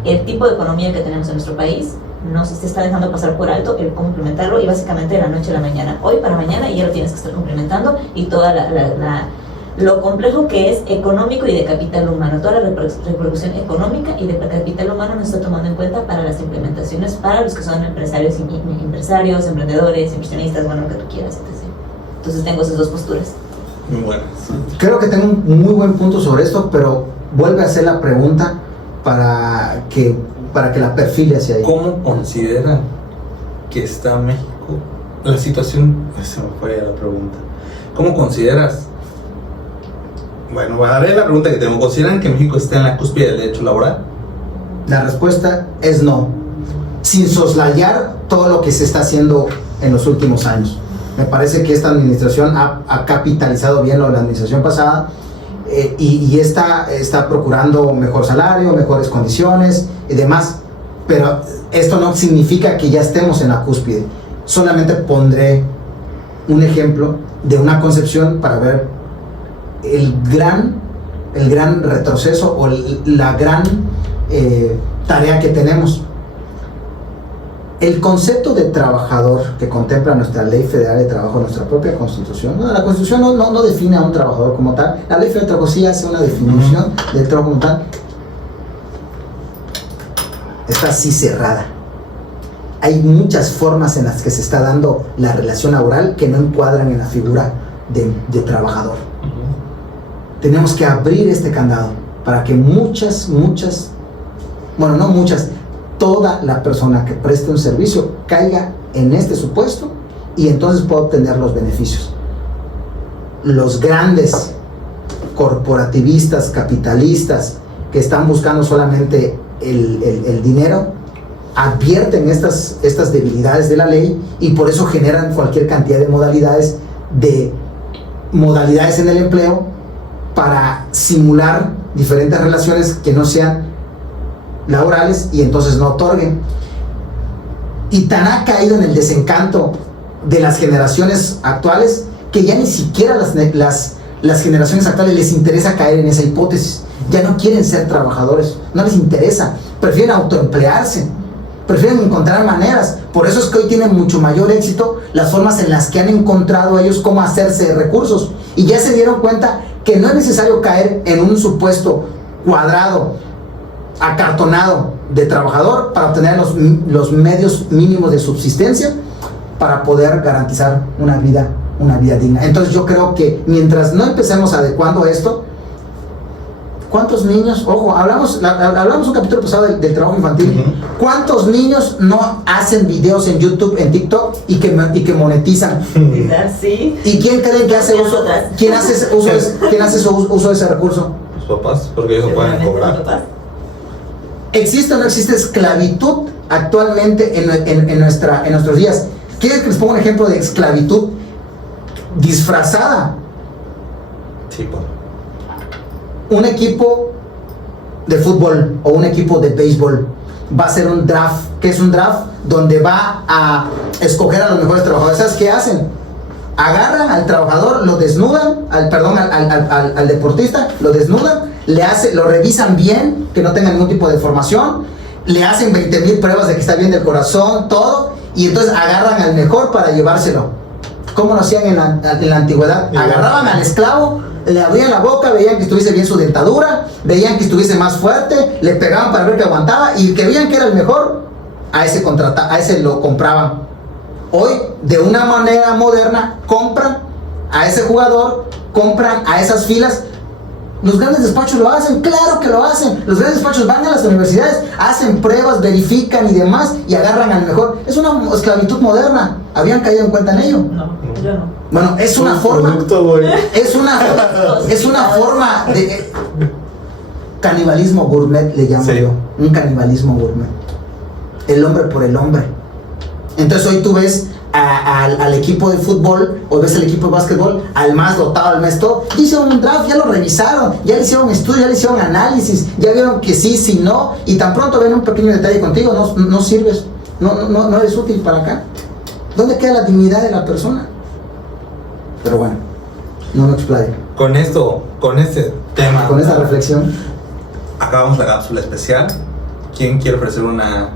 el tipo de economía que tenemos en nuestro país no se está dejando pasar por alto el cómo implementarlo, y básicamente de la noche a la mañana, hoy para mañana, y ya lo tienes que estar implementando, y toda lo complejo que es económico y de capital humano, toda la repercusión económica y de capital humano no se está tomando en cuenta para las implementaciones, para los que son empresarios, emprendedores, inversionistas, bueno, lo que tú quieras, etc. Entonces tengo esas dos posturas. Muy buenas. Creo que tengo un muy buen punto sobre esto, pero vuelve a hacer la pregunta para que la perfile hacia ahí. ¿Cómo consideran que está México? La situación, se me fue la pregunta. ¿Cómo consideras? Bueno, haré la pregunta que tengo. ¿Consideran que México está en la cúspide del derecho laboral? La respuesta es no, sin soslayar todo lo que se está haciendo en los últimos años. Me parece que esta administración ha capitalizado bien lo de la administración pasada, y está procurando mejor salario, mejores condiciones y demás, pero esto no significa que ya estemos en la cúspide. Solamente pondré un ejemplo de una concepción para ver el gran retroceso o la gran tarea que tenemos. El concepto de trabajador que contempla nuestra Ley Federal de Trabajo, nuestra propia Constitución, la Constitución no define a un trabajador como tal, la Ley Federal de Trabajo sí hace una definición del trabajo como tal, está así cerrada. Hay muchas formas en las que se está dando la relación laboral que no encuadran en la figura de trabajador. Tenemos que abrir este candado para que toda la persona que preste un servicio caiga en este supuesto, y entonces pueda obtener los beneficios. Los grandes corporativistas, capitalistas, que están buscando solamente el dinero, advierten estas debilidades de la ley, y por eso generan cualquier cantidad de modalidades en el empleo para simular diferentes relaciones que no sean laborales, y entonces no otorguen. Y tan ha caído en el desencanto de las generaciones actuales que ya ni siquiera las generaciones actuales les interesa caer en esa hipótesis. Ya no quieren ser trabajadores, no les interesa, prefieren autoemplearse, prefieren encontrar maneras. Por eso es que hoy tienen mucho mayor éxito las formas en las que han encontrado ellos cómo hacerse de recursos, y ya se dieron cuenta que no es necesario caer en un supuesto cuadrado, acartonado de trabajador para obtener los medios mínimos de subsistencia para poder garantizar una vida digna. Entonces yo creo que mientras no empecemos adecuando esto, ¿cuántos niños? Ojo, hablamos un capítulo pasado del trabajo infantil. ¿Cuántos niños no hacen videos en YouTube, en TikTok y que monetizan? Sí. ¿Y quién creen que hace uso? ¿Quién hace uso de ese recurso? Los papás, porque ellos pueden cobrar. ¿Existe o no existe esclavitud actualmente en nuestros días? ¿Quieres que les ponga un ejemplo de esclavitud disfrazada? Sí, pues. Un equipo de fútbol o un equipo de béisbol va a hacer un draft. ¿Qué es un draft? Donde va a escoger a los mejores trabajadores. ¿Sabes qué hacen? Agarran al trabajador, lo desnudan, al deportista, lo desnudan, lo revisan bien, que no tenga ningún tipo de formación, le hacen 20,000 pruebas de que está bien del corazón, todo, y entonces agarran al mejor para llevárselo. ¿Cómo lo hacían en la antigüedad? Agarraban al esclavo, le abrían la boca, veían que estuviese bien su dentadura, veían que estuviese más fuerte, le pegaban para ver que aguantaba, y que veían que era el mejor, a ese lo compraban. Hoy, de una manera moderna, compran a ese jugador, compran a esas filas. Los grandes despachos lo hacen, claro que lo hacen. Los grandes despachos van a las universidades, hacen pruebas, verifican y demás, y agarran al mejor. Es una esclavitud moderna. ¿Habían caído en cuenta en ello? No, yo no. Bueno, es una forma. Es una forma de canibalismo gourmet, le llamo yo. Un canibalismo gourmet. El hombre por el hombre. Entonces hoy tú ves al equipo de fútbol, o ves el equipo de básquetbol, al más dotado, al más todo, hicieron un draft, ya lo revisaron, ya le hicieron estudio, ya le hicieron análisis, ya vieron que sí, si no, y tan pronto ven un pequeño detalle contigo, no sirves, no eres útil para acá. ¿Dónde queda la dignidad de la persona? Pero bueno, no me explayo. Con este tema, con esta reflexión, acabamos la cápsula especial. ¿Quién quiere ofrecer una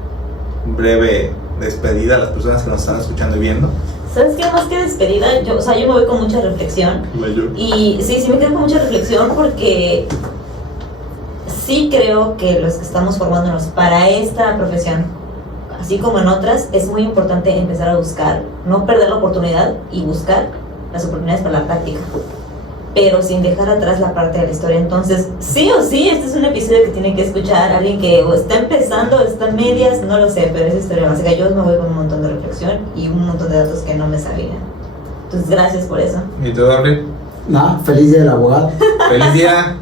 breve despedida a las personas que nos están escuchando y viendo? ¿Sabes qué? Más que despedida, yo me voy con mucha reflexión. Y sí me quedo con mucha reflexión porque sí creo que los que estamos formándonos para esta profesión, así como en otras, es muy importante empezar a buscar, no perder la oportunidad y buscar las oportunidades para la práctica, pero sin dejar atrás la parte de la historia. Entonces, sí o sí, este es un episodio que tiene que escuchar alguien que o está empezando, está en medias, no lo sé, pero es historia básica. Yo me voy con un montón de reflexión y un montón de datos que no me sabía. Entonces, gracias por eso. ¿Y tú, Gabriel? Feliz día del abogado. Feliz día.